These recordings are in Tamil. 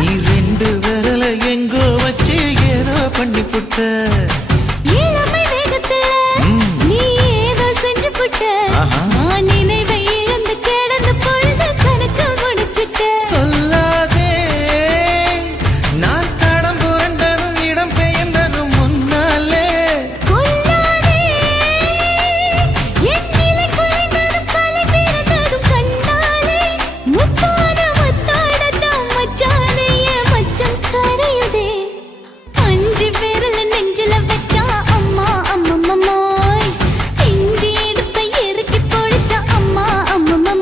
நீ ரெண்டு விரல எங்கோ வச்சு ஏதோ பண்ணி புட்ட இளமை வேகத்துல நீ ஏதோ செஞ்சு புட்ட நான் நினைவை இழந்து கிடந்து பொழுது கணக்கு முடிச்சிட்ட சொல்லாதே நான் தடம் புரண்டதும் இடம் பெயர்ந்ததும் முன்னாலே கொல்லாதே என் நிலை குலைந்ததும் கலை பிறந்ததும் கண்ணாலே முத்தான முத்தாடத்தான் மச்சானைய மச்சம் கரையுதே அஞ்சு விரல நெஞ்சில வச்சா அம்மா அம்மம்மாய் இஞ்சி இடுப்பை இறுக்கி பொழிச்சா அம்மா அம்மம்மாய்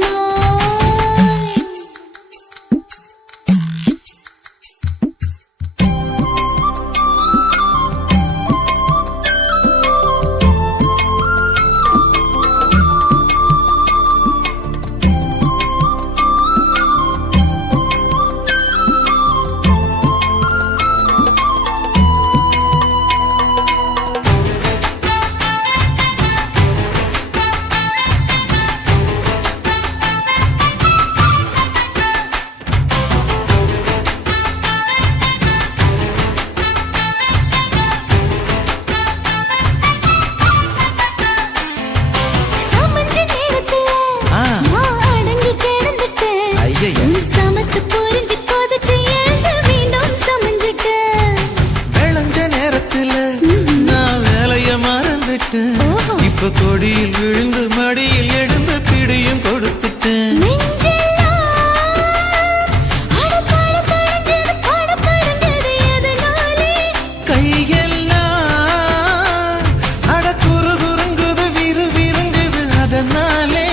சமத்து புரிஞ்சு கொதிச்சு எழுந்து மீண்டும் சமைஞ்சிட்டேன் விளைஞ்ச நேரத்துல நான் வேலைய மறந்துட்டேன் இப்ப கொடியில் விழுந்து மடியில் எழுந்து பிடியும் கொடுத்துட்டேன் கையெல்லாம் அட குறு குறுங்குது விறு விருங்குது அதனாலே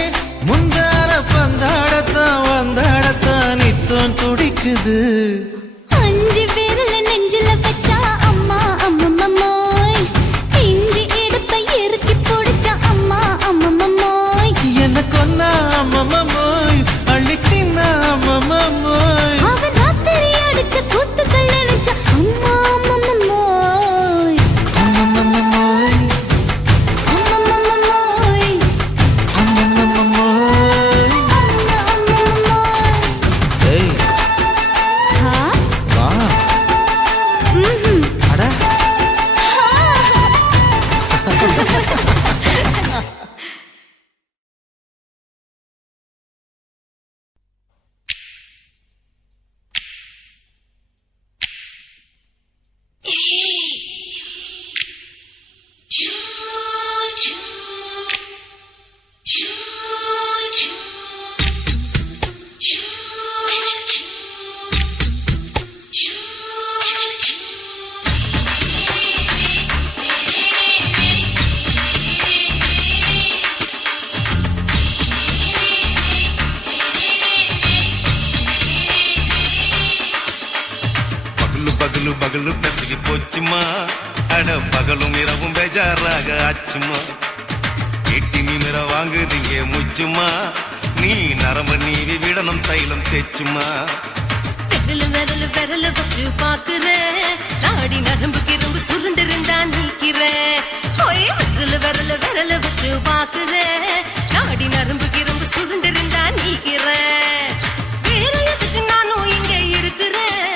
முந்தார பந்தாடத்தான் வந்தாடத்தான் நித்தம் துடிக்குது அஞ்சு விரல நெஞ்சில வச்சா அம்மா அம்மம்மாய் இஞ்சி இடுப்பை இறுக்கி பிடிச்சா அம்மா அம்மம்மாய் பகலு பகலு பெசகி போச்சுமா அட பகலும் இரவும் பேஜாராக ஆச்சுமா எட்டி நிமிர வாங்குதீங்க முச்சுமா நீ நரம்பு நீவி விடணும் தைலம் தேச்சுமா விரல் விரல் விரல் வச்சு பாக்குறேன் நாடி நரம்பு கிரம்பு சுருண்டிருந்தா நீக்கிறேன் விரல் விரல் விரல் வச்சு பாக்குறேன் நாடி நரம்பு கிரம்பு சுருண்டிருந்தா நீக்கிறேன் வேற எதுக்கு நானும் இங்க இருக்கிறேன்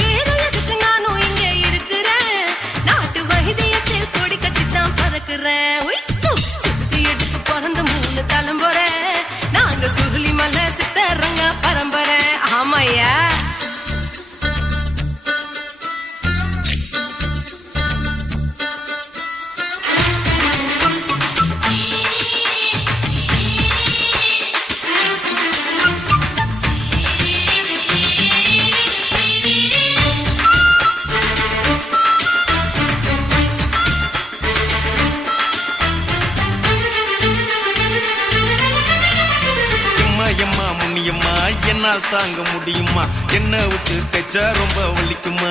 வேற எதுக்கு நானும் இங்க இருக்கிறேன் நாட்டு வைத்தியத்தில் கொடி கட்டித்தான் பறக்கிறேன் சுத்தி எடுத்து பிறந்த 3 தலைமுறை நாங்க சுருளி மலை சித்தரங்க பரம்பரை ஆமாய்யா என்னால் தாங்க முடியுமா என்ன விட்டு தைச்சா ரொம்ப வலிக்குமா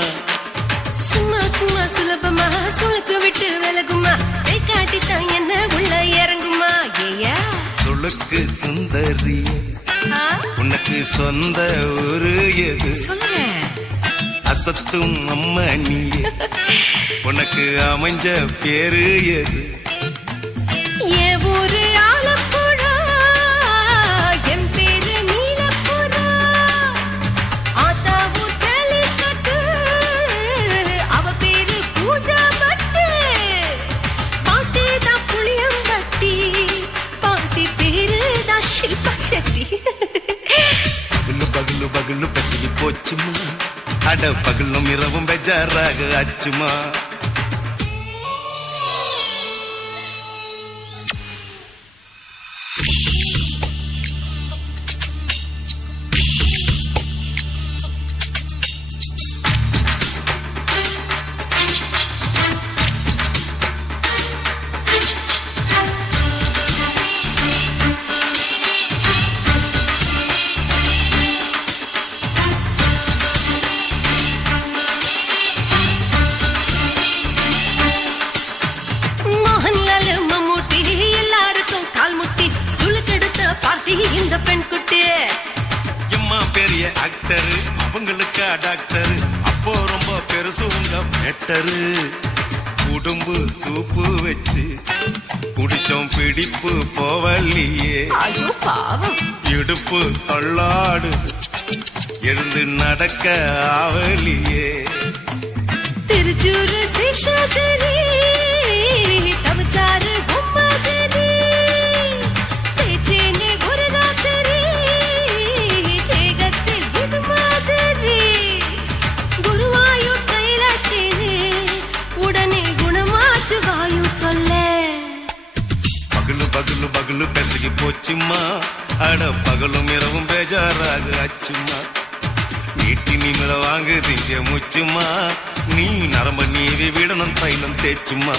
சும்மா சும்மா சுலபமா சுளுக்கு விட்டு விலகுமா கை காட்டித்தான் என்ன உள்ள இறங்குமா ஏயா சுளுக்கு சுந்தரி உனக்கு சொந்த ஒரு எது அசத்தும் அம்மா நீ உனக்கு அமைஞ்ச பேரு எது ஏ ஊரு ஆலப்புழா என் பேரு நீலப்புறா ஆத்தா ஊர் கலிக்கட்டு அவ பேரு பூஜா பட்டு பாட்டி தான் புளியம்பட்டி பாட்டி பேரு தான் ஷில்பா செட்டி பகலு பகலு பகலு பசகி போச்சுமா அட பகலும் இரவும் பெஜாராக ஆச்சுமா இந்த பெண் குட்டி எம்மா பெரிய ஆக்டர் அவங்களுக்கா டாக்டர் அப்போ ரொம்ப பெருசு உங்க மேட்டரு உடம்பு சூப்பு வச்சு குடிச்சோம் பிடிப்பு போவல்லையே ஐயோ பாவம் இடுப்பு தள்ளாடு எழுந்து நடக்க ஆவலியே திருச்சூர் சிஷாதிரி தவச்சாரு பொம்மதிரி தேச்சேனே ஒரு ராத்திரி தேகத்தில் இது மாதிரி குருவாயூர் தைலத்தினே உடனே குணமாச்சு வாயு தொல்லை பகலு பகலு பகலு பெசகி போச்சுமா அட பகலும் இரவும் பேஜாராக ஆச்சுமா நீட்டி நிமிர வாங்குதீங்க முச்சுமா நீ நரம்ப நீவி விடணும் தைலம் தேச்சுமா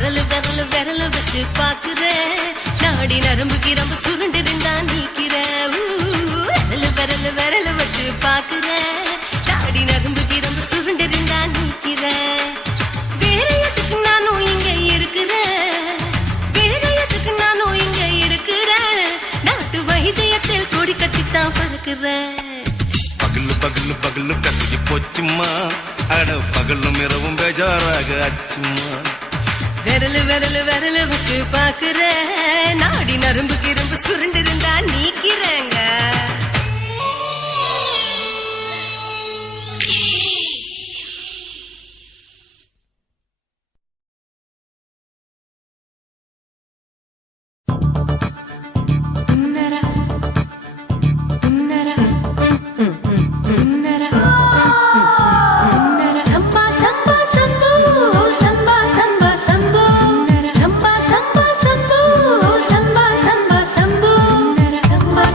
விரல் விரல் விரல் வச்சு பாக்குறேன் நாடி நரம்பு கிரம்பு சுருண்டிருந்தா நீக்கிறேன் விரல் விரல் விரல் வச்சு பாக்குறேன் நாடி நரம்பு கிரம்பு சுருண்டிருந்தா நீக்கிறேன் வேற எதுக்கு நானும் இங்க இருக்கிறேன் வேற எதுக்கு நானும் இங்க இருக்கிறேன் நாட்டு வைத்தியத்தில் கொடி கட்டித்தான் பறக்கிறேன் பகலு பகலு பகலு பெசகி போச்சுமா அட பகலும் இரவும் பேஜாராக ஆச்சுமா விரல் விரல் விரல் வச்சு பாக்குறேன் நாடி நரம்பு கிரம்பு சுருண்டிருந்தா நீக்கிறேங்க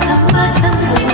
Samba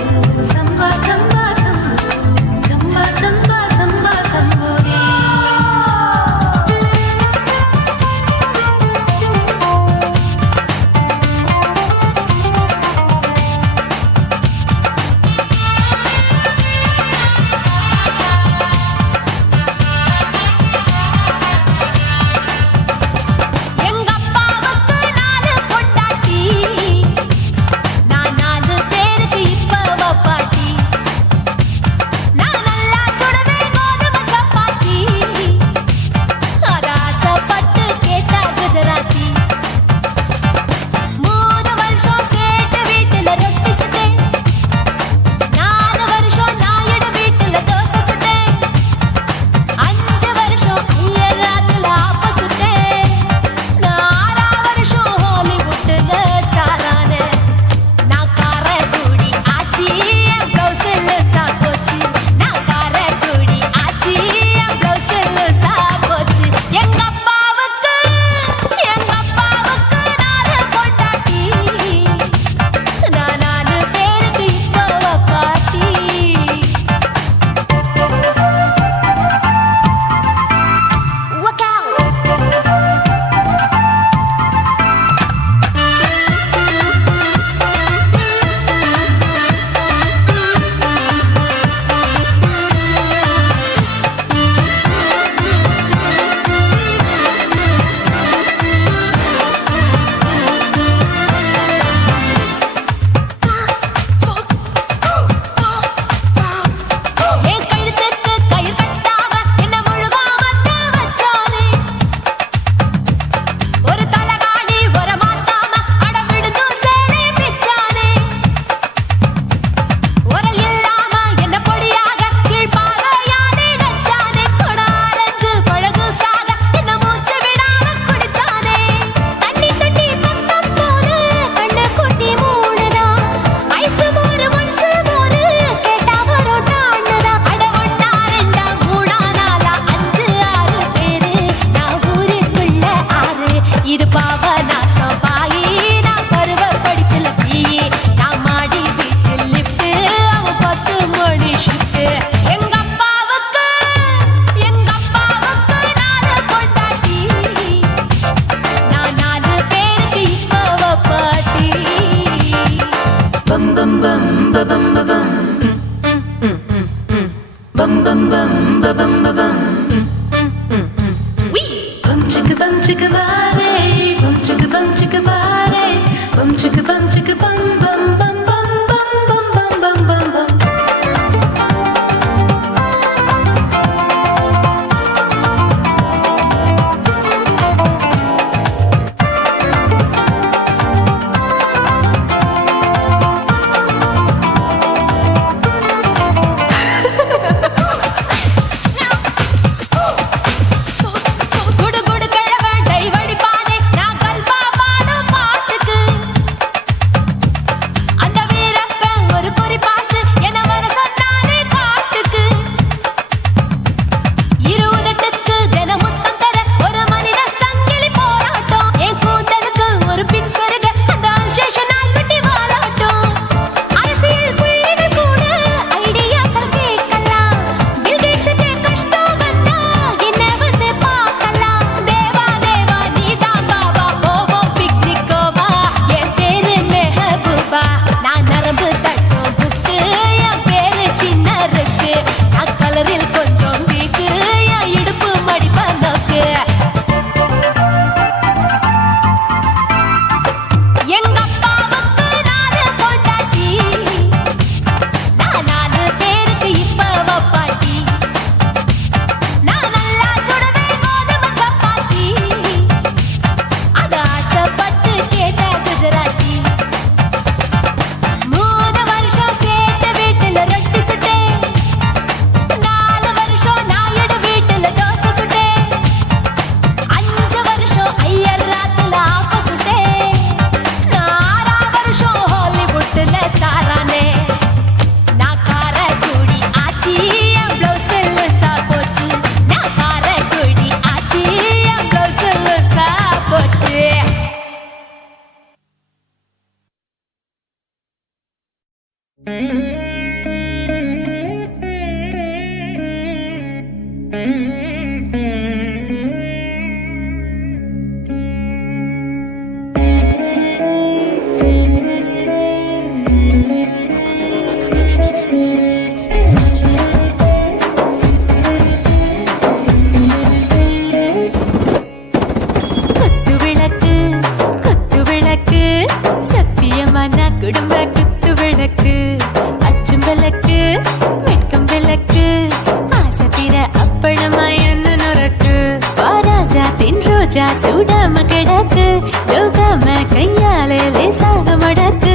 ரோஜா சூடாம கிடக்கு யோகாம கையாலே லேசாக மடக்கு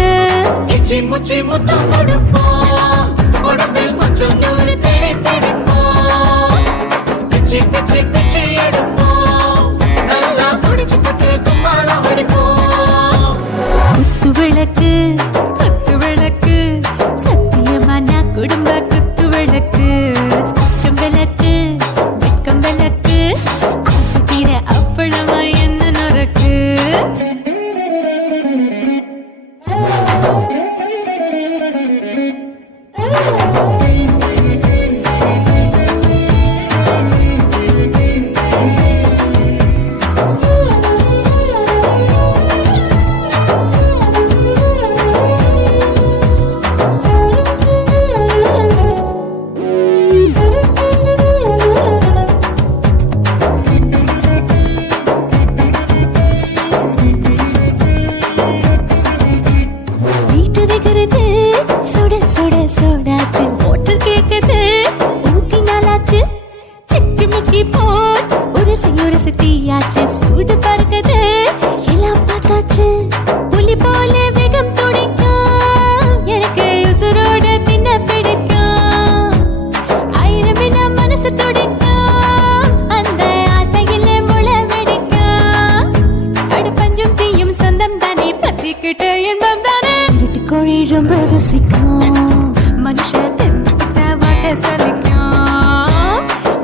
இச்சி முச்சி முத்தம் கொடுப்போம் உடம்பில் கொஞ்சம் நூறு தேடி பிடிப்போம் பிச்சி பிச்சி பிச்சி எடுப்போம் நல்லா குடிச்சு பட்டு கும்மாளம் அடிப்போம் குத்து விளக்கு சத்தியமா நான் குடும்ப குத்து விளக்கு அச்சம் விளக்கு வெட்கம் விளக்கு ஆசை தீர அப்பளமா என்ன நொறுக்கு வீட்டருகிறது சுட சுட சோடாச்சு மோட்டர் கேக்குது ஊத்தி நாளாச்சு சிக்கி முக்கி போட் உரசி தீயாச்சு சூடு பறக்குது எல்லாம் பார்த்தாச்சு புலி போல வேகம் துடிக்கும் எனக்கு உசுரோட தின்ன பிடிக்கும் ஆயிரம் மனசு துடிக்கும் அந்த ஆசையில முளை வெடிக்கும் அடுப்பஞ்சும் தீயும் சொந்தம் தானே பத்திக்கிட்டு இன்பம் தானே கோழி ரொம்ப ருசிக்கும் மனுஷ தெரிஞ்சுக்கிட்ட வாக்க சலிக்கும்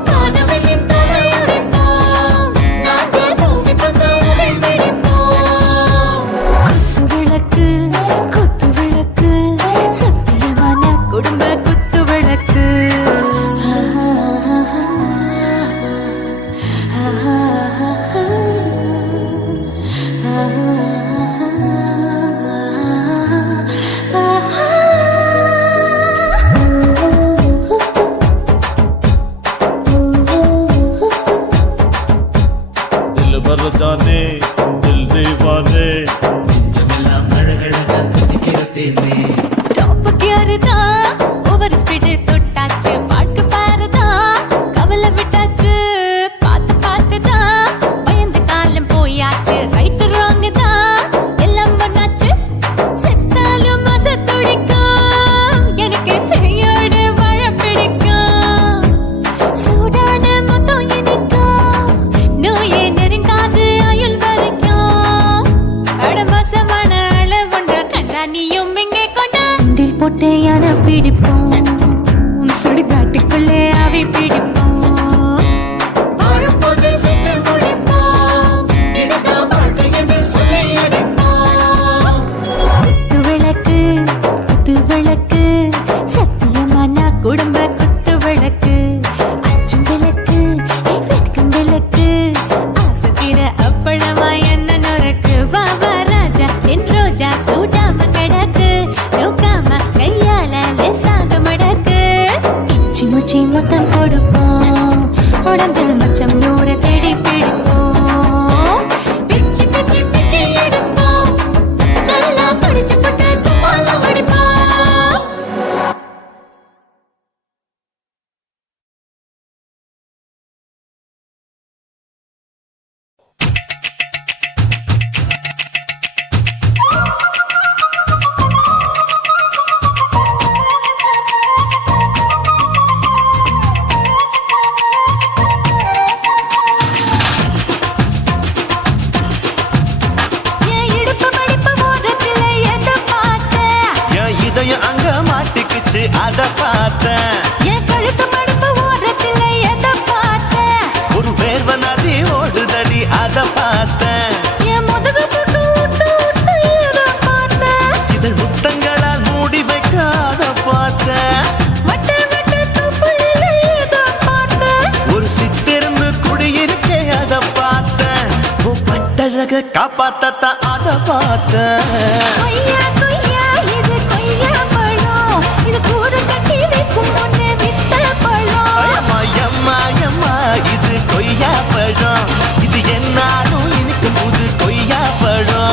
வானவெளியின் தலை உடைப்போம் நாங்கள் பூமி பந்த உடை வெடிப்போம் குத்து விளக்கு சத்தியமான குடும்ப குத்து விளக்கு दिल भर जाने दिल दीवाने நெஞ்சமெல்லாம் அழகழகா துடிக்கிற தேனே டாப் கியர் தான் ஓவர் ஸ்பீட் தொட்டாச்சு பாட்டு பாருதான் கவலை விட்டாச்சு பார்த்து தான் பயந்து காலம் போயாச்சு ரைட் ராங் தான் எல்லாம் பண்ணாச்சு செத்தாலும் மச துடிக்கும் எனக்கு பெரியோட வாழ பிடிக்கும் சூடான மொத்தம் இனிக்கும் நோயே நெருங்காது ஆயுள் வரைக்கும் அடமோசமான அளவுண்ட கண்டா நீயும் இங்கே கொண்டா உண்டில் போட்டு யானை பிடிப்போம் சுடுகாட்டுக்குள்ளே அவை பிடிப்போம் வாழும்போது செத்து முடிப்போம் இதுதான் வாழ்க்கை என்று சொல்லி அடிப்போம் குத்து விளக்கு சத்தியமான குடும்ப குத்து விளக்கு அச்சும் விளக்கு வெட்கம் விளக்கு ஆசை தீர அப்பளமா என்ன நொறுக்கு வா வா ராஜா என் ரோஜா சூடாம கிடக்கு யோகாம கையால லேசாக மடக்கு இச்சி முச்சி மொத்தம் கொடுப்போம் உடம்பில் மச்சம் நூற தேடி பிடிப்போம் பிச்சி பிச்சி பிச்சி எடுப்போம் நல்லா படிச்சு பட்டு கும்மாளம் அடிப்போம் என் இடுப்பு மடிப்பு ஓரத்துல எதை பார்த்தேன் என் இதயம் அங்க மாட்டிக்குச்சு அத பார்த்தேன் என் கழுத்து மடிப்பு ஓரத்துல எதை பார்த்தேன் ஒரு வேர்வ நதி ஓடுதடி அத பார்த்தேன் என் முதுகு புட்டு ஊத்து எதை பார்த்தேன் இதழ் முத்தங்களால் மூடி வைக்க அத பார்த்தேன் வட்ட வட்ட துப்புல எதை பார்த்தேன் ஒரு சித்திரம்பு குடியிருக்கே அத பார்த்தேன் உன் பட்டழக காப்பாத்தத்தான் அத பார்த்தேன் கொய்யா கொய்யா இது கொய்யா பழம் இது கூறு கட்டி வைக்கும் முன்னே வித்த பழம் அம்மா எம்மா எம்மா இது கொய்யா பழம் இது என்னாலும் இனிக்கும் புது கொய்யா பழம்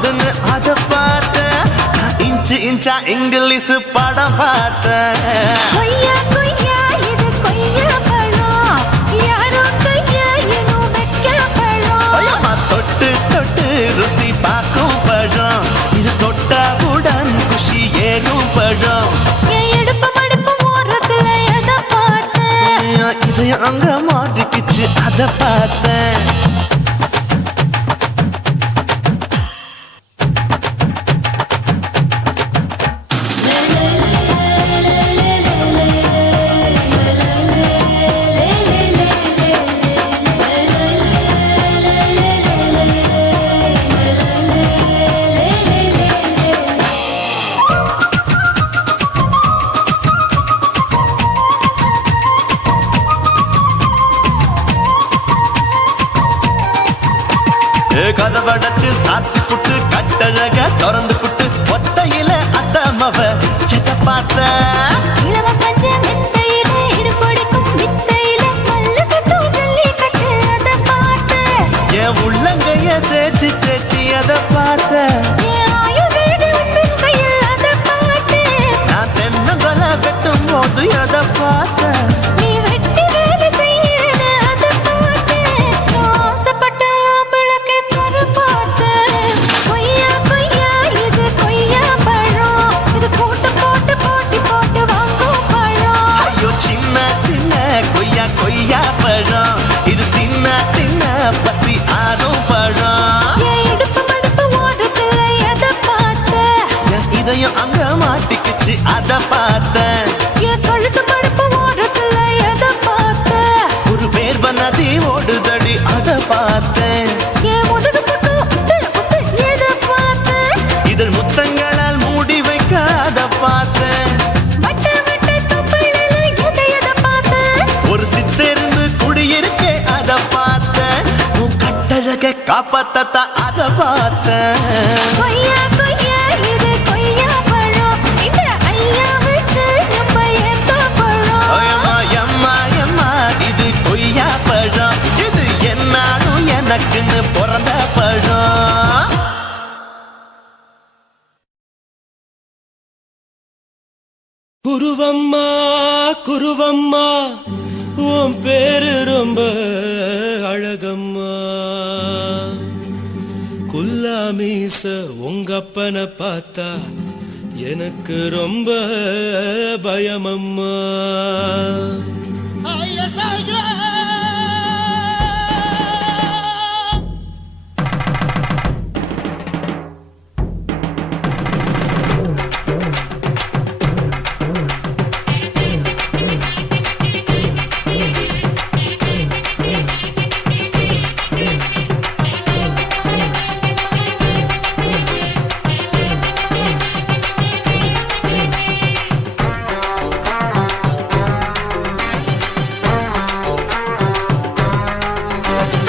போகுதுன்னு அத பார்த்தேன். இன்ச்சு இன்ச்சா இங்கிலீஷ் படம் பார்த்தேன். கொய்யா கொய்யா இது கொய்யா பழம், யாரோ கையா இன்னும் வைக்க பழம். தொட்டு தொட்டு ருசி பார்க்கும் பழம், இது தொட்டாவுடன் குஷி ஏறும் பழம். என் இடுப்பு மடுப்பு ஓரத்துல எதை பார்த்தேன், இதையும் அங்க மாட்டிக்கிச்சு அத பார்த்தேன். கதவடைச்சு சாத்தி புட்டு கட்டழக திறந்து புட்டு ஒத்தையில அத்தமவ செத்த பார்த்த. இளவ பஞ்ச மெத்தையில இடுபொடிக்கும் வித்தையில மல்லு கட்டு ஜல்லி கட்டு அத பார்த்தேன். என் உள்ளங்கைய தேய்ச்சி தேய்ச்சி அத பார்த்த. என் ஆயுர்வேத உண்டு கையில் அத பார்த்தேன். நான் தென்னங்கொலை வெட்டும் போது அத பார்த்த. நீ வெட்டி வேலை செய்யற அத பார்த்தேன். நான் ஆசைப்பட்ட ஆம்பளக்கு தர பார்த்தேன். கொய்யா கொய்யா இது கொய்யா பழம், இது போட்டு போட்டு போட்டி போட்டு வாங்கும் பழம். ஐயோ சின்ன சின்ன கொய்யா கொய்யா பழம், இது தின்ன தின்ன பசி ஆறும் பழம். என் இடுப்பு மடுப்பு ஓரத்துல எதை பார்த்தேன், என் இதயம் அங்க மாட்டிக்கிச்சு அத பார்த்தேன். என் கழுத்து மடுப்பு ஓரத்துல எதை பார்த்தேன், ஒரு வேர்வ நதி ஓடுதடி அத பார்த்தேன். என் முதுகு பக்கம் உத்து உத்து எதை பார்த்தேன், இதழ் முத்தங்களால் மூடி வைக்க அத பார்த்தேன். வட்ட வட்ட தொப்பையில எதை பார்த்தேன், ஒரு சித்தெருந்து குடியிருக்கே அத பார்த்தேன். உன் கட்டழக காப்பாத்தத்த அத பார்த்தேன். கொய்யா கொய்யா இது கொய்யா பழம், இந்த ஐயாவுக்கு நம்ம எந்த பழம். ஐயம்மா, எம்மா, எம்மா, இது கொய்யா பழம், இது என்னாலும் எனக்குன்னு பிறந்த பழம். குருவம்மா குருவம்மா உன் பேரு ரொம்ப அழகம்மா. குல்லாமீச உங்க அப்பனை பார்த்தா எனக்கு ரொம்ப பயமம்மா.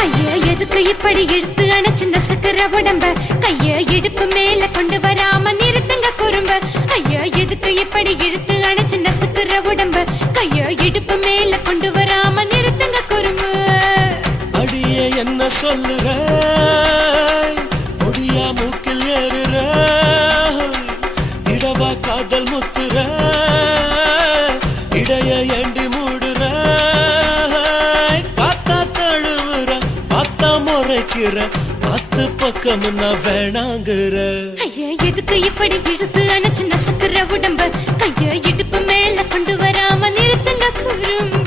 ஐயா எதுக்கு இப்படி இழுத்து அணைச்சு நசுக்கிற உடம்ப, கைய இடுப்பு மேல கொண்டு வராம நிறுத்துங்க குறும்ப. ஐயா எதுக்கு இப்படி இழுத்து அணைச்சு நசுக்கிற உடம்ப, கைய இடுப்பு மேல கொண்டு வராம நிறுத்துங்க குறும்ப. அடியே என்ன சொல்லுற, பொடியா மூக்கில் ஏறுற, இடவா காதல் முத்துற, இடைய ஏண்டி மூடுற, காத்தா தழுவுற, பார்த்தா முறைக்கிற, பத்து பக்கம் நான் வேணாங்குற. ஐயா எதுக்கு இப்படி இழுத்து அணைச்சு நசுக்கிற உடம்ப, கைய இடுப்பு மேல கொண்டு வராம நிறுத்துங்க குறும்ப.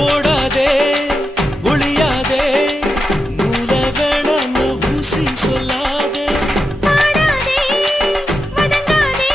ஓடாதே ஒளியாதே, நூல வேணான்னு ஊசி சொல்லாதே. பாடாதே வதங்காதே,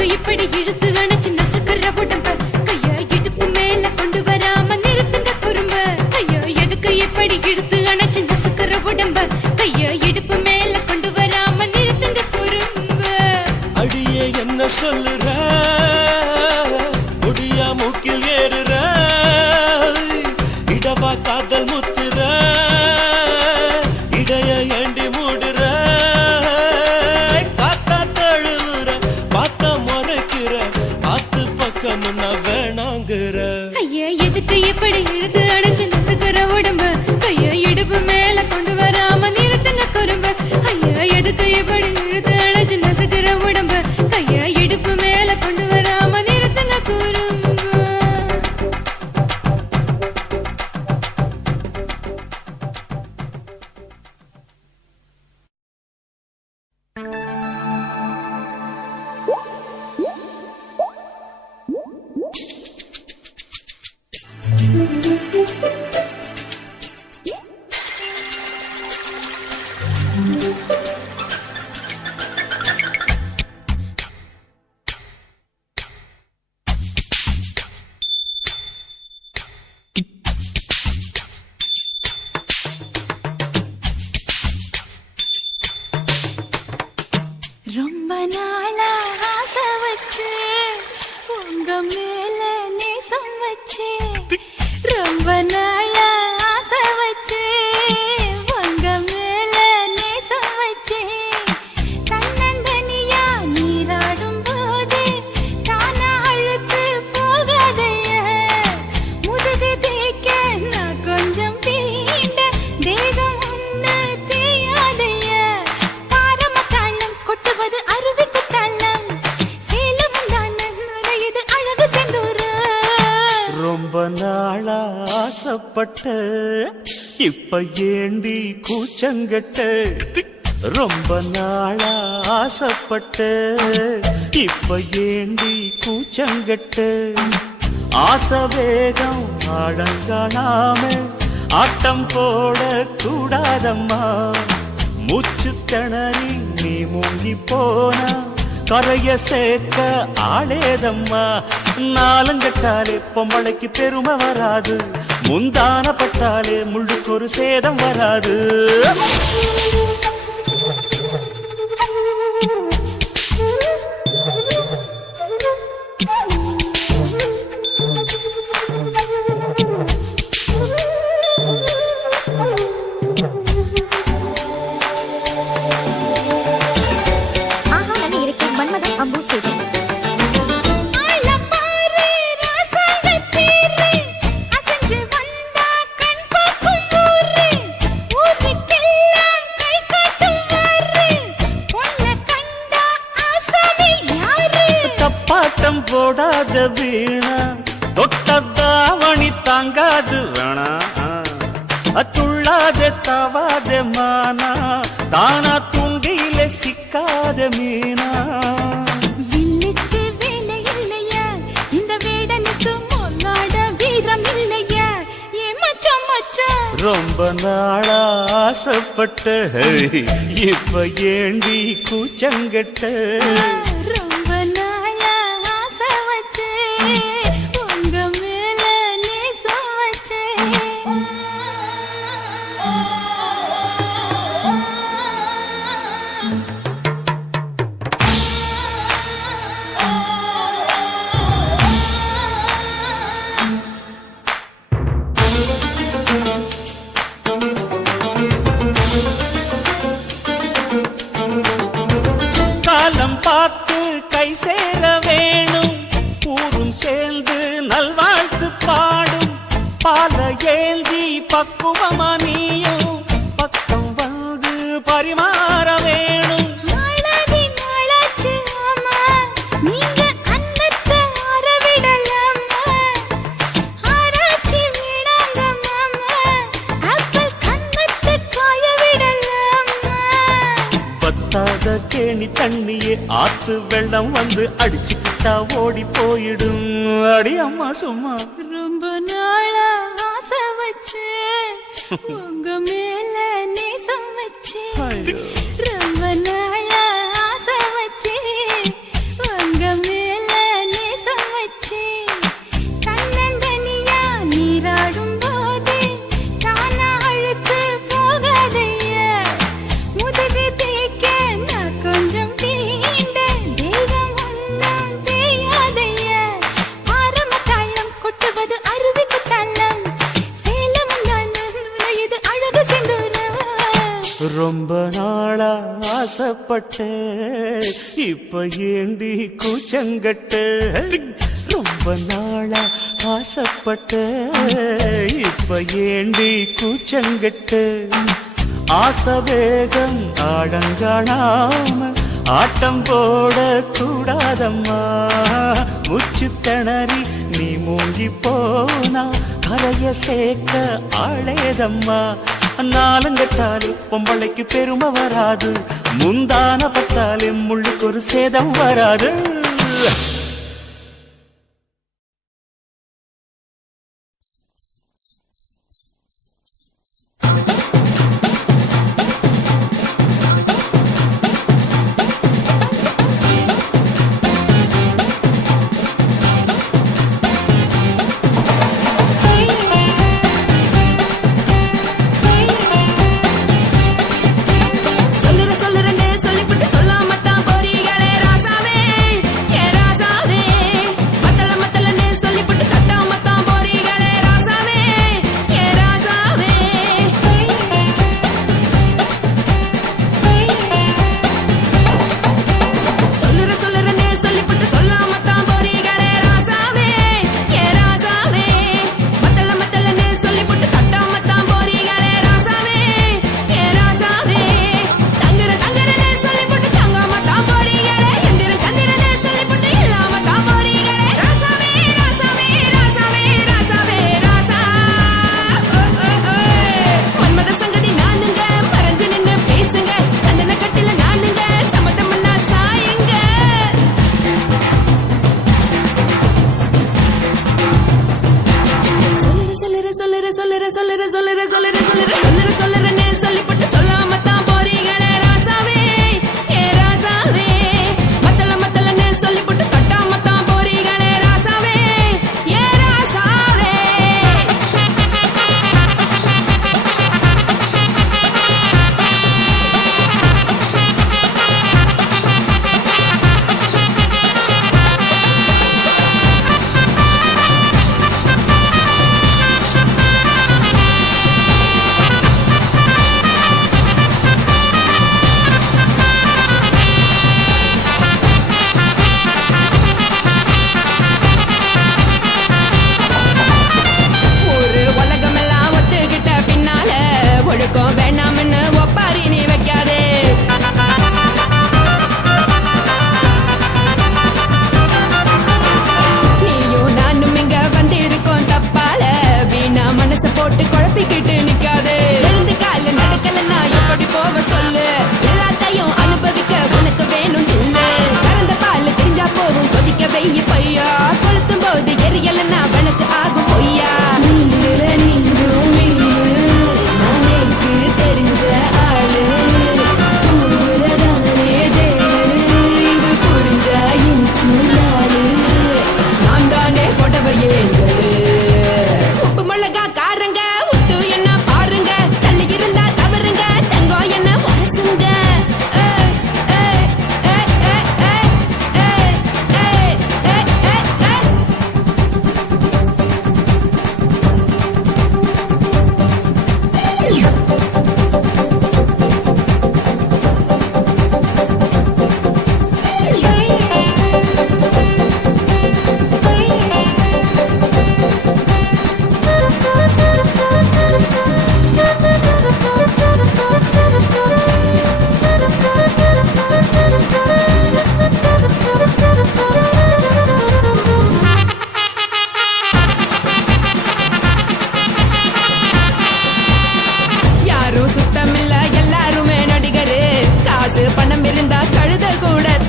எதுக்கு இப்படி இழுத்து அணைச்சு நசுக்குற உடம்ப கைய இடுப்பு மேல கொண்டு வராம நிறுத்துங்க குறும்ப ஐயோ எதுக்கு இப்படி இழுத்து அணைச்சு நசுக்குற உடம்ப கைய இடுப்பு மேல கொண்டு வராம நிறுத்துங்க குறும்ப அடியே என்ன சொல்லுற முடியா மூக்கில் ஏறுற இடவா காதல் முத்துற இடைய ஏண்டி மூடுற காத்தா தழுவுற பார்த்த முறைக்கிற ஆத்து பக்கம் நான் வேணாங்குற ஐயா எதுக்கு இப்படி இழுத்து அடைச்சு நசுக்குற உடம்பு கைய இடுப்பு மேல கொண்டு வராம நிறுத்துங்க குறும்பு ஐயா எதுக்கு இப்படி இழுத்து அடைச்சு நசுக்குற உடம்பு கைய இடுப்பு மேல கொண்டு வராம நிறுத்துங்க குறும்பு ரொம்ப நாளா ஆசை வச்சு உங்க மேல நேசம் வச்சு ரொம்ப நாளா ஆசை வச்சு உங்க மேல நேசம் வச்சு தன்னந்தனியா நீராடும் போது தானா அழுக்கு போகாதைய முதுகு தேய்க்க நான் கொஞ்சம் தீண்ட தேகம் ஒண்ணு தேயாதைய பாரமத்தாளம் கொட்டுவது அருவி குத்தாளம் சேலம் இது அழகு செந்தூர ரொம்ப நாளா ஆசைப்பட்ட இப்ப ஏண்டி கூச்சங்கட்ட ரொம்ப நாளா ஆசைப்பட்ட இப்ப ஏண்டி கூச்சங்கட்ட ஆசை வேகம் ஆழங்காணாம ஆட்டம் போட கூடாதம்மா மூச்சு திணறி நீ மூங்கி போனா கரைய சேர்க்க ஆளேதம்மா நாலங்கட்டாலே பொம்பளைக்கு பெருமை வராது முந்தானப்பட்டாலே முள்ளுக்கு ஒரு சேதம் வராது போடாத வீணா தொட்டதாவணி தாங்காது வேணா துள்ளாத தவாத மானா தானா துண்டியில சிக்காத மீனா வில்லுக்கு வேலை இல்லையா இந்த வேடனுக்கு மொல்லாட வீரம் இல்லையா ஏ மச்சான் மச்சான் ரொம்ப நாளா ஆசைப்பட்ட இப்ப ஏண்டி கூச்சங்கட்ட ரொம்ப நாளா ஆசை வச்சு உங்க மேல நேசம் வச்சு காலம் பார்த்து கை சேர வேணும் ஊரும் சேர்ந்து நல்வாழ்த்து பாடும் பால ஏந்தி பக்குவமா நீயும் பக்கம் வந்து பரிமாற வேணும் நீங்க அன்னத்தை அறவிடலாமா ஆராய்ச்சி விடாங்க மாமா ஆப்பிள் கண்ணத்தை காய விடலாமா பத்தாத கேணி தண்ணியே ஆத்து வெள்ளம் வந்து அடிச்சுக்கிட்டா ஓடி போயிடும் அடி அம்மா சும்மா ரொம்ப நாளா ஆசை வச்சு உங்க மேல நேசம் வச்சு ரொம்ப நாளா ஆசை வச்சு உங்க மேல நாளா ஆசைப்பட்ட இப்ப ஏண்டி கூச்சங்கட்ட ரொம்ப நாளா ஆசைப்பட்ட இப்ப ஏண்டி கூச்சங்கட்ட ஆசை வேகம் ஆடங்காணாம ஆட்டம் போட கூடாதம்மா முச்சு திணறி நீ மூங்கி போனா கரைய சேர்க்க ஆளேதம்மா நாலுங்கட்டாலு பொம்பளைக்கு பெருமை வராது முந்தான பத்தாலே முள்ளுக்கு ஒரு சேதம் வராது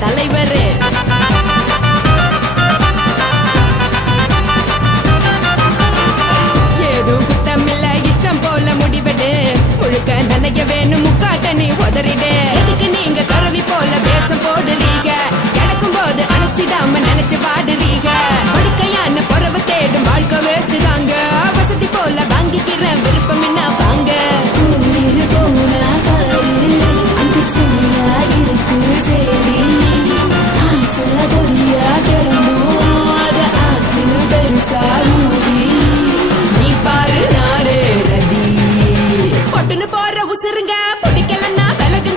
தலைவர் ஏதும் குத்தமில்ல இஷ்டம் போல முடிவெடு முழுக்க நனைய வேணும் முக்காட்ட நீ உதறிடு எதுக்கு நீங்க கருவி போல வேஷம் போடுறீங்க கிடக்கும் போது அணைச்சிடாம நினைச்சு வாடுறீங்க படுக்கையான பறவை தேடும் வாழ்க்கை வேஸ்ட் தாங்க வசதி போல வாங்கிக்கிற விருப்பம் என்ன வாங்க நீ பாரு நானே ரதி பொட்டுன்னு போற உசுருங்க பிடிக்கலன்னா விலகு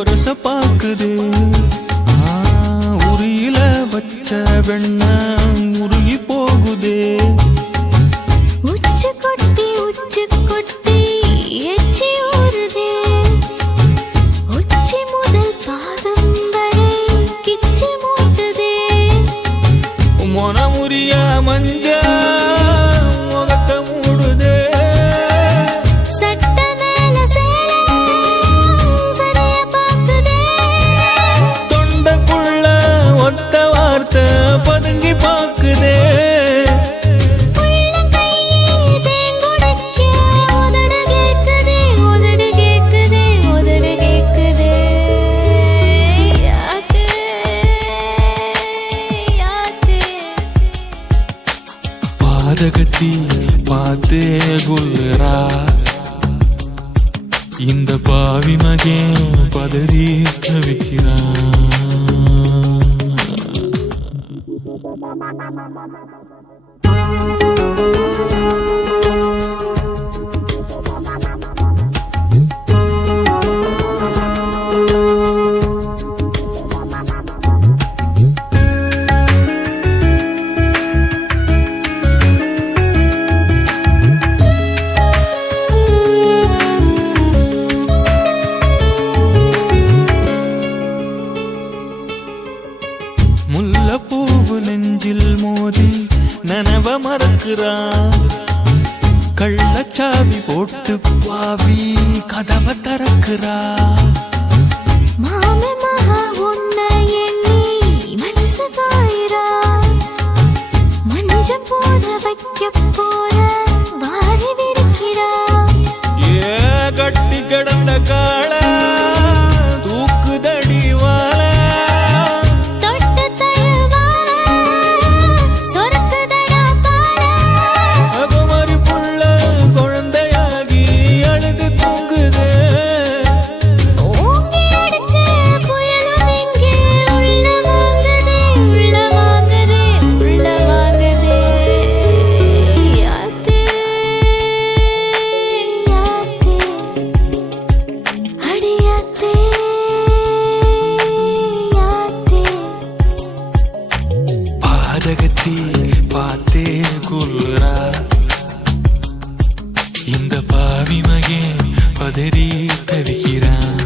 ஒரச பாக்குது உரியில வச்ச வெண்ண உருகி போகுதே உச்சு கொட்டி எச்சி ஊறுதே உச்சி முதல் பாதம் வரை கிச்சி மூட்டுதே மொனமுறிய மஞ்ச முகத்தை மூடுதே சட்ட மேல சேல சரிய பாக்குதே தொண்டக்குள்ள ஒத்த வார்த்தை பதுங்கி பாக்குதே பாதகத்தி பார்த்தே குல்றா இந்த பாவி மகன் பதறி தவிக்கிறான் முல்லைப்பூவு நெஞ்சில் மோதி நனவ மறக்கிறான் கள்ளச்சாவி போட்டு பாவி கதவை திறக்கிறா மாம மகா உன்னை எண்ணி மனசு காயிரா மஞ்சம் போட வைக்க போற வாரி விரிக்கிறா ஏ கட்டி கிடந்த காள தூக்குதடி வாழ தொட்ட தழுவால சொரக்குதடா பால அகுமரி புள்ள குழந்தையாகி அழுது தூங்குது ஓங்கி அடிச்ச புயலும் இங்கே உள்ள வாங்குதே யாத்தே அடியாத்தே யாத்தே பாதகத்தி பார்த்தே கொல்லுறா இந்த பாவி மகன் பதறி தவிக்கிறான்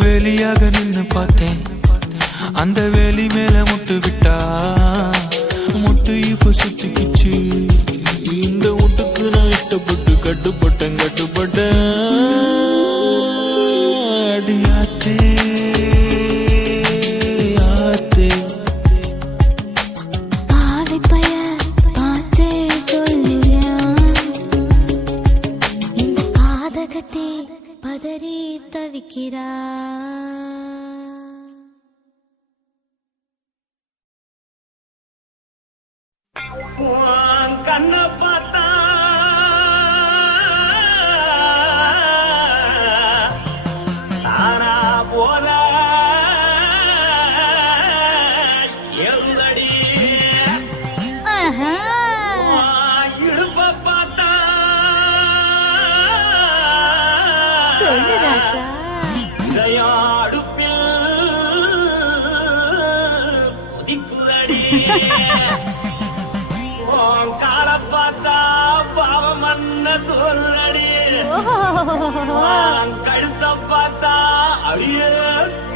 வெளியாக நின்னு பார்த்தேன் அந்த வேலி மேல முட்டு விட்டா முட்டு இப்ப சுத்திக்கிச்சு இந்த முட்டுக்கு நான் இஷ்டப்பட்டு கட்டுப்பட்டேன் அடியாத்தே ஆத்தே பாவி பய பார்த்தே கொல்லுறான் இந்த பாதகத்தை பதறி தவிக்கிறா கண்ண பார்த்தா தானா போல எழுதடி இடுப்ப பார்த்தா சொல்லு ராசா இதயம் அடுப்பில் உதிக்குதடி கால பார்த்தா பாவம் மண்ண தோல்றடி கழுத்த பார்த்தா அழிய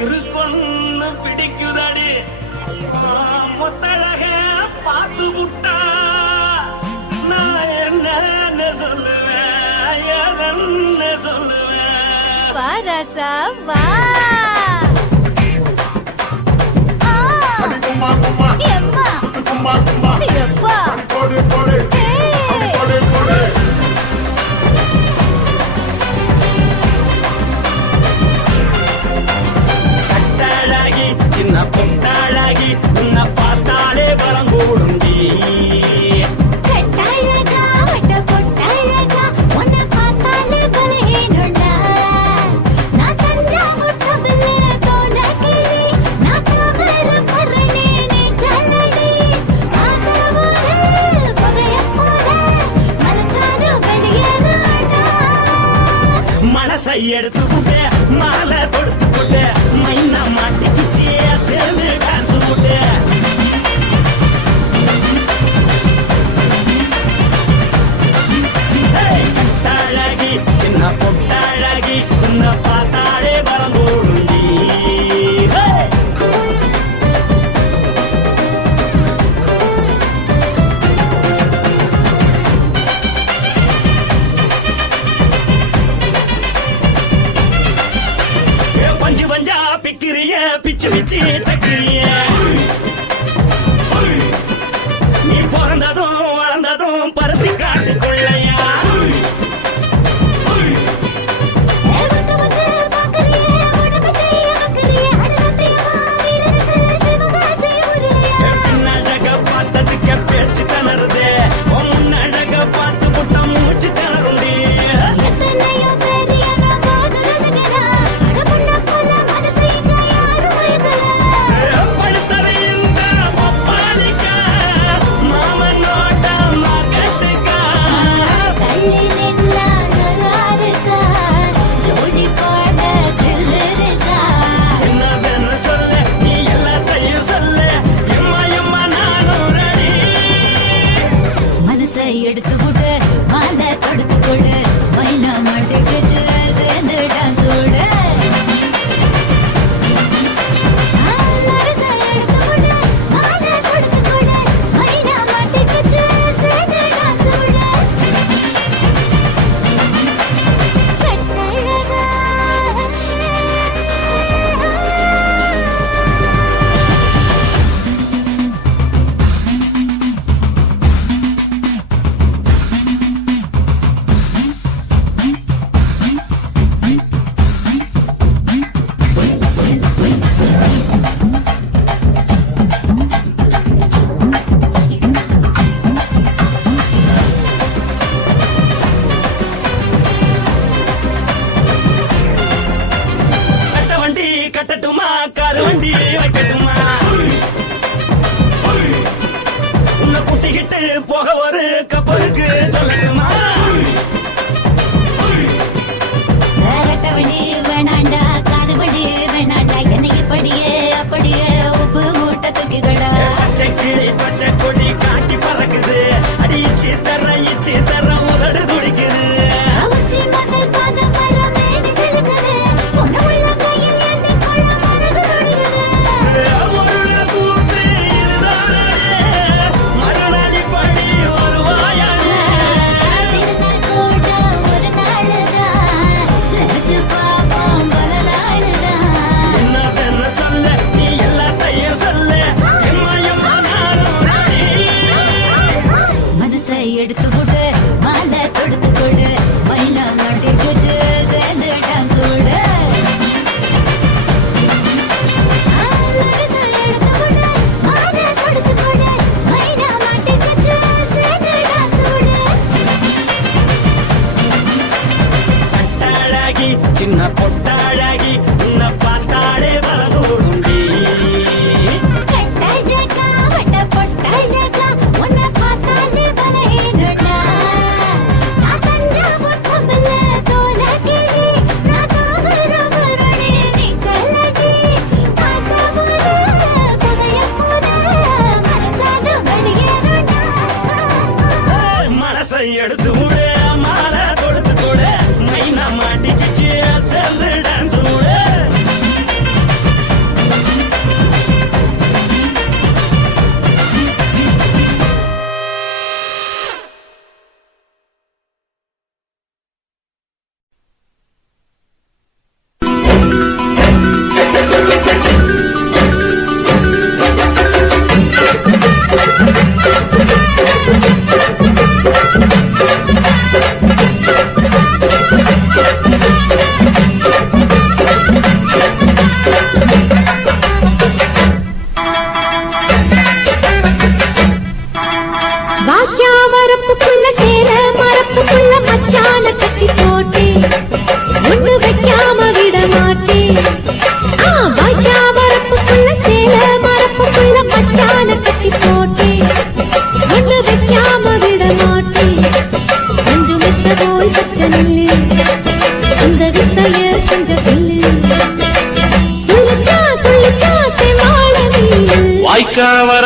இருக்கொன்னு பிடிக்குதடி மொத்தழக பார்த்து புட்டா நான் என்ன சொல்லுவேன் எதன்னு சொல்லுவேன் வா ராசா வா எம்மா எப்பா கட்டழகி சின்ன பொட்டழகி உன்னை பார்த்தாலே பலம் கூடுண்டி கட்டழகா வட்ட பொட்டழகா உன்னை பார்த்தாலே பலஹீனண்டா நான் தஞ்சாவூர் கபில கோலகிரி நான் கவர பரணே நீ எடுத்து புட்டு மாலை தொடுத்து புட்டு மைனா மாட்டிக்கிச்சு சேர்ந்து டான்ஸ் புட்டு கட்டாழகி சின்ன பொட்டாழகி உன்னை பார்த்தாலே பலம் போடுண்டி பஞ்சு பஞ்சா பிக்கிறிய பிச்சு பிச்சு தக்கிறிய நீ பிறந்ததும் வளர்ந்ததும் பருத்தி காட்டுக்குள்ளையா வந்து வந்து பாக்குறியே உடம்பத்தைய வைக்கிறியே அடகத்தையமா வீரருக்கு சிவகாசி முருகையா பின்னழக பார்த்ததுக்கு பேச்சு திணறுது முன்னழக பார்த்து புட்ட மூச்சு திணறுண்டி எத்தனையோ பேர் என்ன காதல் ரசிக்கிறா அடமுன்ன போல மனசு இங்க யாரும் மயக்கல படுத்தது இந்த பப்பாளிக்கா மாமனோட மகட்டுக்கா தள்ளி நின்னா நல்லா இருக்கா ஜோடி போட தில்லு இருக்கா என்னவென்னு சொல்ல நீ எல்லாத்தையும் சொல்ல எம்மா எம்மா நானும் ரெடி மனசை எடுத்து விடு மாலை தொடுத்து கொடு மைனா மாட்டுக்குச்சு சேர்ந்து டான்ஸ் விடு மனசை எடுத்து விடு மாலை தொடுத்து கொடு மைனா மாட்டுக்குச்சு சேர்ந்து டான்ஸ் விடு கட்டழகா கட்ட வண்டி கட்டட்டுமா காரு வண்டி வைக்கட்டுமா உன்னை குட்டிக்கிட்டு போக ஒரு கப்பலுக்கு சொல்லட்டுமா வேறட்டவடி வேணாண்டா காதுபடி வேணாண்டா என்னைக்கு படியே அப்படியே உப்பு மூட்டை தூக்கிக்கடா பச்சை கிளி பச்சை கொடி காட்டி பறக்குது அடி இச்சி தர உதடு துடிக்குது அவச்சி மகள் பாதம் வர மேனி செலுக்குது பொண்ணு உள்ள கையில் ஏந்தி கொள்ள மனது துடிக்குது ஒரு கூத்து இதுதானே மறுநாளி படி வருவாயானே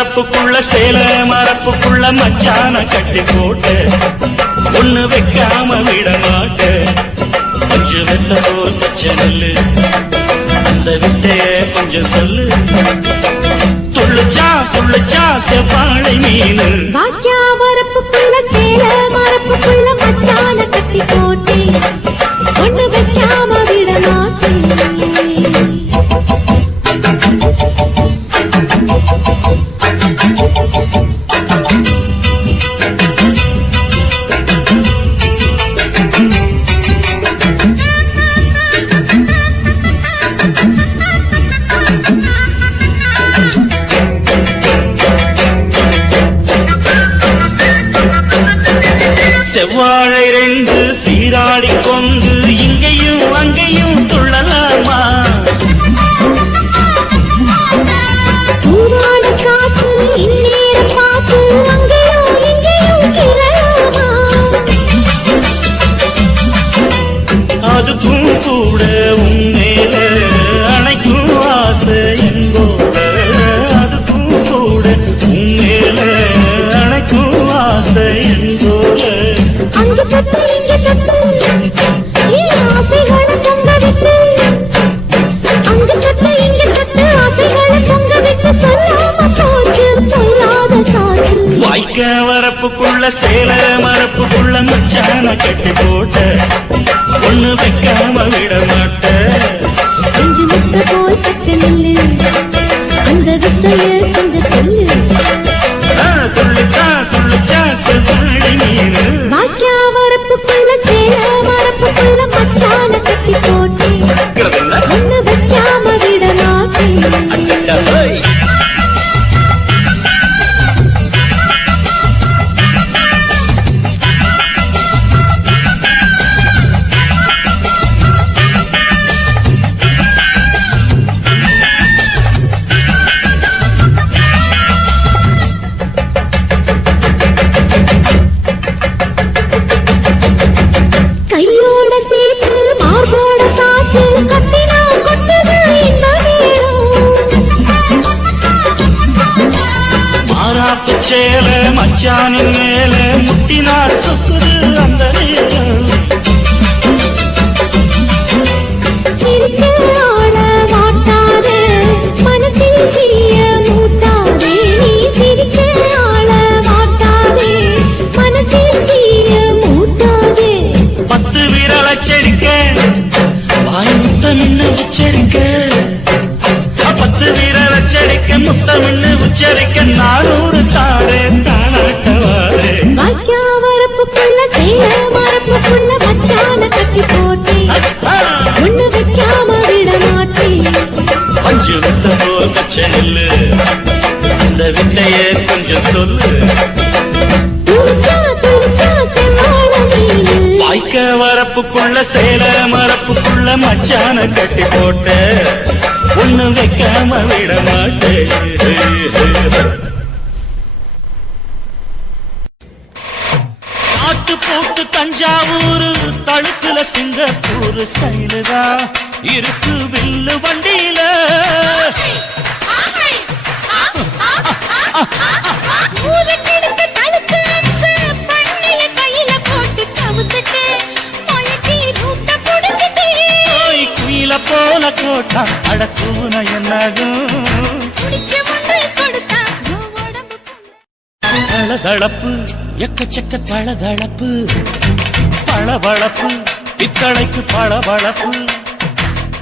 வரப்புக்குள்ள சேல மரப்புக்குள்ள மச்சான கட்டி போட்டு ஒண்ணு வைக்காம விட மாட்டேன். கொஞ்சம் வெத்த போல் பச்சை நெல்லு அந்த வித்தைய கொஞ்சம் சொல்லு. துள்ளுச்சா செவ்வாழை மீனு வாக்கியா வரப்புக்குள்ள சேல மரப்புக்குள்ள மச்சான கட்டி போட்டே ஒண்ணு வைக்காம விட மாட்டேன். செவ்வாழை ரெண்டு சீராடி கொண்டு இங்கேயும் அங்கேயும் துள்ளலாமா? பூவான காத்து இந்நேர பாத்து அங்கேயும் இங்கேயும் திரளாமா? அதுக்கும் கூட உன்னேல அணைக்கும் ஆசை என்போட. அதுக்கும் கூட உன்னேல அணைக்கும் ஆசை என்போட. அங்க தட்டு இங்க தட்டு ஏன் ஆசைகளை பொங்க விட்டு. அங்க தட்டு இங்க தட்டு ஆசைகளை பொங்க விட்டு சொல்லாம போச்சு சொல்லாத காற்று. வாய்க்க வரப்புக்குள்ள சேல மரப்புக்குள்ள மச்சான கட்டி போட்ட ஒண்ணு வைக்காம விட மாட்ட. கொஞ்சம் முட்டை போல் பச்சை நெல்லு அந்த வித்தைய கொஞ்சம் சொல்லு. துள்ளுச்சா செவ்வாழை மீனு வாக்கியா வரப்புக்குள்ள சேல மரப்புக்குள்ள மச்சான கட்டி போட்டே ஒண்ணு வைக்காம விட மாட்டேன். கையோட சேர்த்து மார்போட சாச்சு கட்டினா கொட்டுது இந்த மாறாப்பு சேல மச்சானின் மேல முட்டினா சொக்குது அந்த நேரம். சிரிச்சு ஆட மாட்டாதே மனசில் தீய மூட்டாதே. நீ சிரிச்சு ஆட மாட்டாதே மனசில் தீய மூட்டாதே. 10 விரல செடிக்க வாய் முத்தமின்னு உச்சரிக்க. 10 விரல செடிக்க முத்தமின்னு உச்சரிக்க 400 தாரே தானாட்டவாரே. வாக்கியா வரப்புக்குள்ள சேல மரப்புக்குள்ள மச்சான கட்டி போட்டே ஒண்ணு வைக்காம விட மாட்டேன். பஞ்சு வித்த போல் பச்சை நெல்லு அந்த வித்தைய கொஞ்சம் சொல்லு. துளிச்சா செவ்வாழை மீனு வாய்க்க வரப்புக்குள்ள சேல மரப்புக்குள்ள மச்சான கட்டி போட்ட ஒண்ணு வைக்காம விட மாட்டேன். நாட்டு போட்டு தஞ்சாவூர் தழுக்குல சிங்கப்பூர் ஸ்டைலுதான் இருக்கு வில்லு வண்டியில. ஊருக்கெடுத்து தழுக்கு அம்சு பண்ணைய கையில போட்டு கவுத்துட்டு மயக்கி ரூட்ட புடிச்சிட்டு குயில போல கோட்டா அடக்கூன என்னதும் குடிச்ச முன்னு கொடுத்தா உடம்பு தளதளப்பு எக்கச்சக்க தளதளப்பு பளபளப்பு பித்தளைக்கு பளபளப்பு.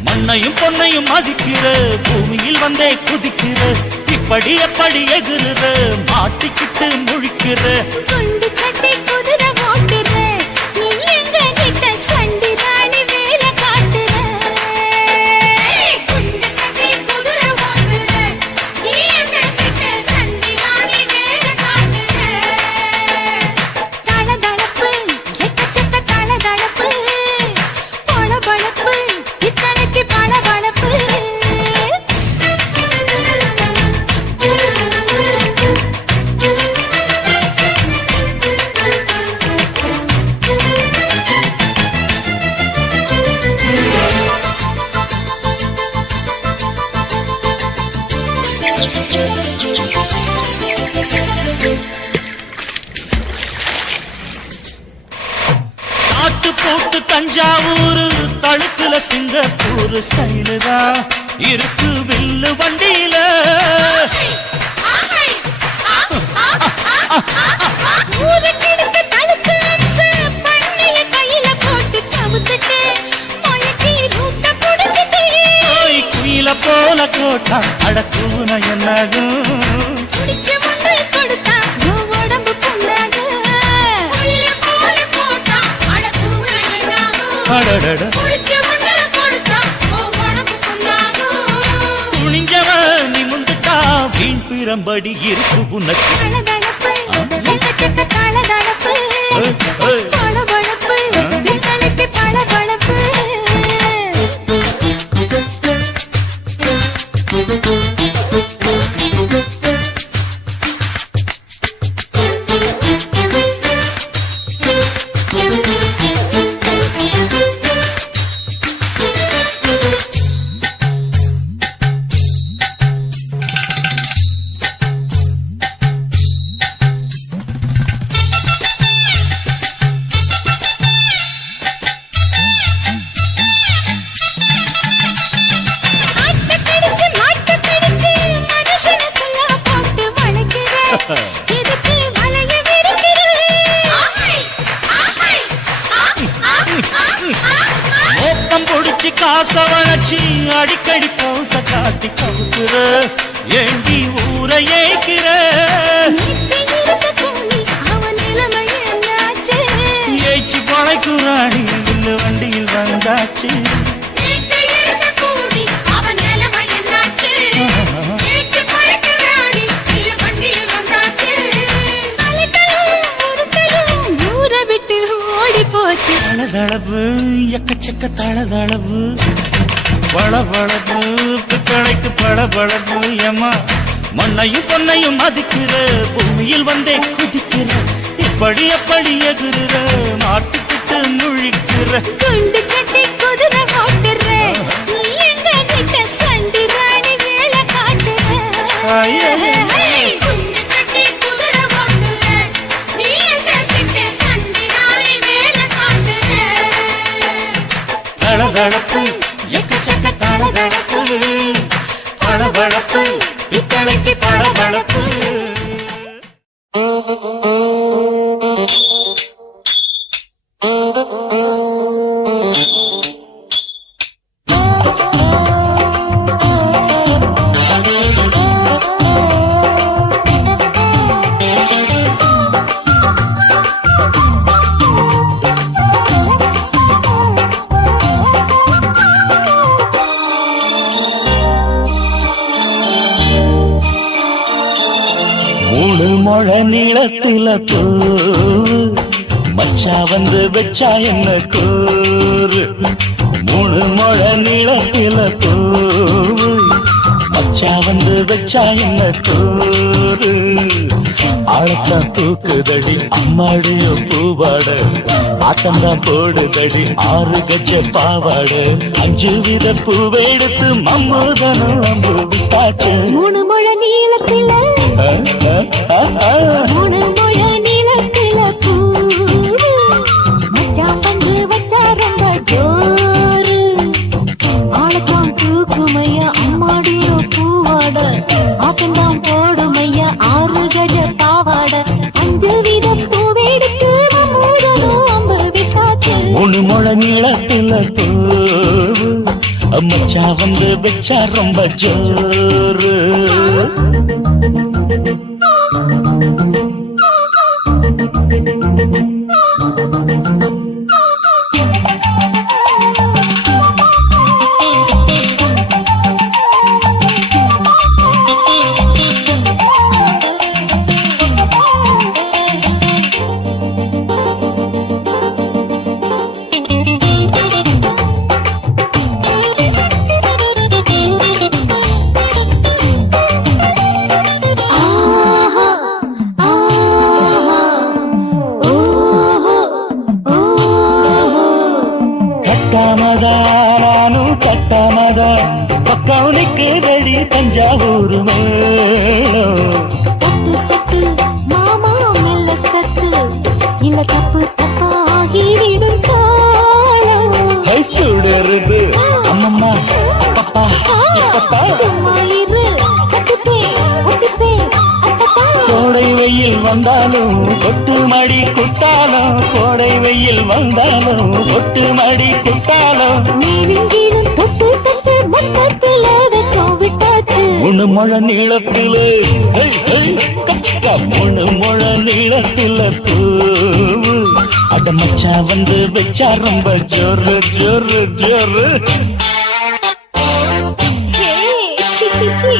மண்ணையும் பொன்னையும் மதிக்கிற பூமியில் வந்தே குதிக்கிற இப்படி எப்படி எகுறுற மாட்டிக்கிட்டு முழிக்கிற. குண்டு கட்டி குதிரை ஓட்டுற நீ எங்க கிட்ட சண்டி ராணி வேலை காட்டுற. குண்டு கட்டி குதிரை ஓட்டுற நீ எங்க கிட்ட சண்டி ராணி வேலை காட்டுற. தளதளப்பு எக்கச்சக்க தளதளப்பு பளபளப்பு இத்தனைக்கு பளபளப்பு. ஆட்டு போட்டு தஞ்சாவூர் தழுக்குல சிங்கப்பூர் ஸ்டைலு தான் இருக்கு வில்லு வண்டியில. ஊருக்கெடுத்து தடுத்து அம்சு பண்ணைய கையில போட்டு கவுத்துட்டு மயக்கி ரூட்ட புடிச்சிட்டு குயில போல கோட்டா அடக்கூன என்னாகும் குடிச்ச மண்ணை கொடுத்தா உன் உடம்பு புண்ணாகும். குயில போல போட்டா அடக்கூன என்னாகும். அடடட குடிச்ச மண்ணை கொடுத்தா உன் உடம்பு புண்ணாகும். துணிஞ்சவன் நிமிந்துட்டா வீண் பிறம்படி இருக்கு உனக்கு. தளதளப்பு எக்கச்சக்க தளதளப்பு பளபளப்பு எங்களுக்கு பளபளப்பு. ஆட்டக்கடிச்சு மாட்டக்கடிச்சு மனுஷனுக்குள்ள போட்டு வளைக்கிற இதுக்கு வளைய விரிக்கிற. மோப்பம் பொடிச்சு காச வளைச்சு அடிக்கடி பௌச காட்டி கவுக்குற ஏண்டி ஊரை ஏய்க்கிற. நித்தி இருக்க கூலி அவன் நிலைமை என்னாச்சு. ஏய்ச்சி பழைக்குறாடி வில்லு வண்டியில் வந்தாச்சு. நித்தி இருக்க கூலி அவன் நிலைமை என்னாச்சு. ஏச்சு பறக்கிறாடி இல்ல வண்டியில் வந்தாச்சு. அலட்டலும் உருட்டலும் ஊரை விட்டு ஓடி போச்சு. தளதளவு எக்கச்சக்க தளதளவு வளவளவு பித்தளைக்கு பளபளவு ஏமா மண்ணையும் பொன்னையும் மதிக்கிற பூமியில் வந்தே குதிக்கிற இப்படி எப்படி எகுற மாட்டுக்கிட்டு முழிக்கிற. குண்டு கட்டி குதிரை ஓட்டுற நீ எங்க கிட்ட சண்டி ராணி வேலை காட்டுற. ஐயே. குண்டு கட்டி குதிரை ஓட்டுற நீ எங்க கிட்ட சண்டி ராணி வேலை காட்டுற. தளதளப்பு எக்கச்சக்க தளதளப்பு பளபளப்பு பித்தளைக்கு பளபளப்பு. மூணு முழ நீளத்தில பூ மச்சா வந்து வச்சா என்ன கூறு. மூணு முழ நீளத்தில பூ மச்சா வந்து வச்சா என்ன கூறு. ஆழத்தான் தூக்குதடி அம்மாடிய பூவாட ஆட்டம்தான் போடுதடி 6 கஜ பாவாட 5 வித பூவெடுத்து மம்மூதனும் அம்பு விட்டாச்சு. 3 முழ நீளத்தில 3 முழ நீளத்தில பூ மச்சான் வந்து வச்சா ரொம்ப ஜோரு. ஆளத்தான் தூக்குமையா அம்மாடிய பூவாட ஆட்டம்தான் போடுமையா 6 கஜ பாவாட 5 வித பூவெடுத்து மம்மூதனும் அம்பு விட்டாச்சு. 3 முழ நீளத்தில பூ மச்சா வந்து வச்சா ரொம்ப ஜோரு. கட்டாமதா பக்கம் நிற்குதடி தஞ்சாவூர் மேளம். தொட்டு தொட்டு வெயில் வந்தாலும் கொட்டு மடி குட்டாலும் கோடை வெயில் வந்தாலும் கொட்டு மடி குட்டாலும் நீரின் தொட்டு தொட்டு மொத்தத்தில் அதற்கும் விட்டாச்சு முழு மழை நீளத்திலே முழு மழை நீளத்தில தூவு அட மச்சா வந்து வச்சா ரொம்ப ஜோரு ஜோரு ஜோரு சி சி சி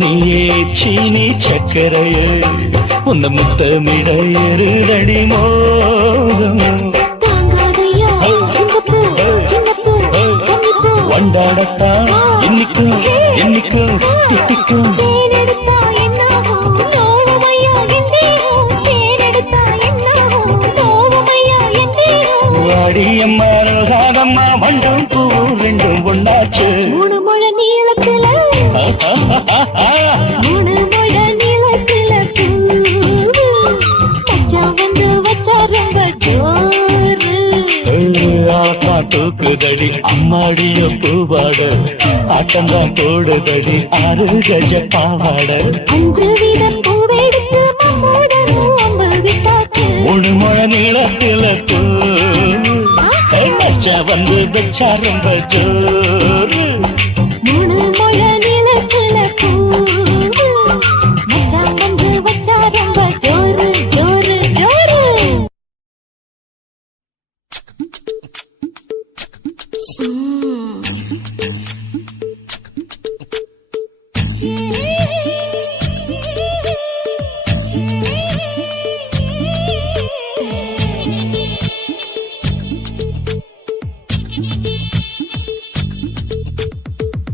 நீயே சீனி சக்கரையே உன்ன முத்தமிட எருதடி மோகம் வண்டாடத்தான் இன்னிக்கும் என்னிக்கும் திட்டிக்கும் வாடியம்மா ரோகாதம்மா வண்டும் பூ ரெண்டும் ஒண்ணாச்சு மூணு முழ நீளத்துல மூணு முழ நீளத்துல பூ வந்து வச்சா ரொம்ப ஜோரு தூக்குதடி அம்மாடிய பூவாட ஆட்டம்தான் போடுதடி 6 கஜ பாவாட 5 வீத பூவெடுத்து அம்பு விட்டாச்சு மூணு முழ நீளத்தில மச்சா வந்து வச்சா ரொம்ப ஜோரு மூணு முழ நீளத்துல பூ மச்சா வந்து வச்சா ரொம்ப ஜோரு ஜோரு ஜோரு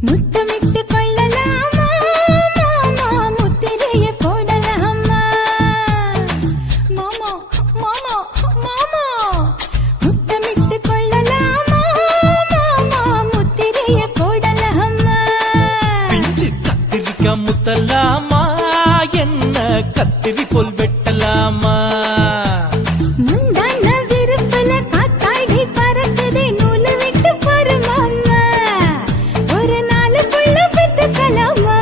முத்தமிட்டு கொள்ளலாமா மாமா முத்திரைய போடலாமா மாமா மாமா மாமா முத்தமிட்டு கொள்ளலாமா மாமா முத்திரைய போடலாமா பிஞ்சு கத்திரிக்காய் முத்தலாமா என்ன கத்திரி போல் வெட்டலாமா முந்தான விருப்பல காத்தாடி பறக்குதே நூலு விட்டு பாரு மாமா ஒரு நாளுக்குள்ள பெத்துக்கலாமா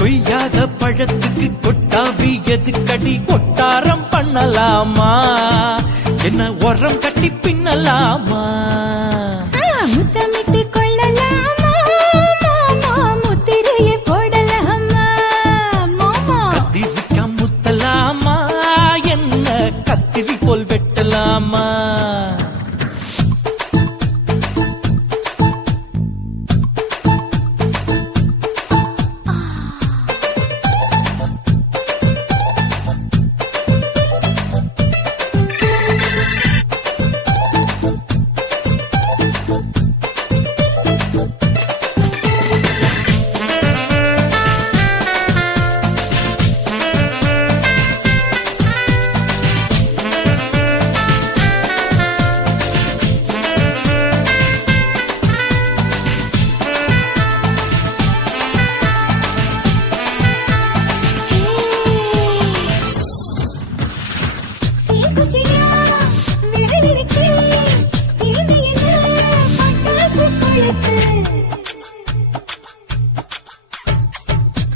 கொய்யாத பழத்துக்கு கொட்டாவி எதுக்கடி கொட்டாரம் பண்ணலாமா என்ன உரம் கட்டி பின்னலாமா முத்தமிட்டு கொள்ளலாமா மாமா முத்திரைய போடலாமா மாமா கத்திரிக்காய் முத்தலாமா என்ன கத்திரி போல் வெட்டலாமா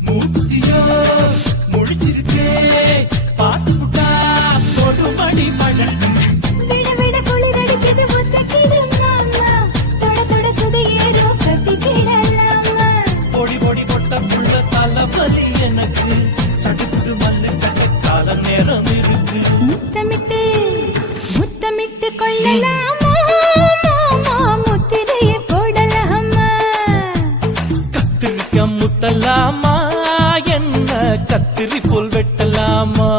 மூத்தியோ முடிச்சிருக்கே பாத்து புட்டா ஒரு மணி மழை விட விட குளிர் அடிக்குது முத்தக்கிடு மாமா தொட தொட சுதையேறோ கட்டிக்கிடலாமா பொடி பொடி பொட்ட புள்ள தலைவலி எனக்கு சடுக்கு மல்லு கட்ட கால நேரம் இருக்கு முத்தமிட்டு முத்தமிட்டு கொள்ளலாமா மாமா முத்திரைய போடலாமா கத்திரிக்காய் முத்தலாமா என்ன கத்திரி போல் வெட்டலாமா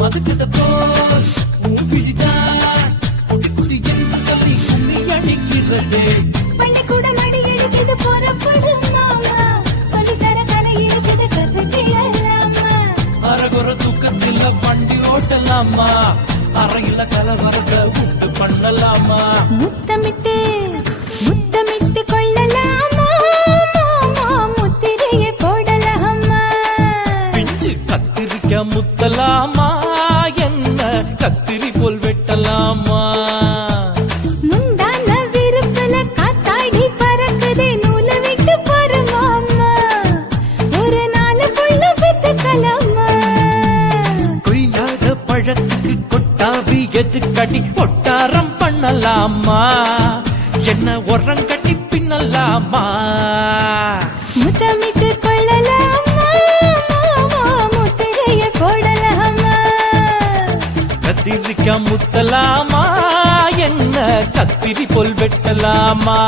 மதுக்கிட்ட போல் உன் விழிதான் குட்டி குட்டி என்று சொல்லி உன்னை அடிக்கிறதே. பள்ளிக்கூட மடி எடுக்குது புறப்படும் மாமா சொல்லித்தர கலை இருக்குது கத்துக்கலாமா அரகுற தூக்கத்தில் வண்டி ஓட்டலாமா அறையில கலவரத்தை உண்டு பண்ணலாமா முத்தமிட்டு முத்தமிட்டு கொள்ளலாமா மாமா முத்திரையை போடலாமா பிஞ்சு கத்திரிக்க முத்தலாமா என்ன கத்திரி போல் வெட்டலாமா முந்தான விருப்பல காத்தாடி பறக்குதே நூலை விட்டு போற மாமா ஒரு நாளுக்குள்ள பெத்துக்கலாமா கொய்யாத பழத்துக்கு கொட்டாவி எதுக்கடி ஒட்டாரம் பண்ணலாமா என்ன உரம் கட்டி பின்னலாமா முத்தமிட்டு கொள்ளலாமா மாமா முத்திரையை போடலாமா கத்திரிக்க முத்தலாமா என்ன கத்திரி போல் வெட்டலாமா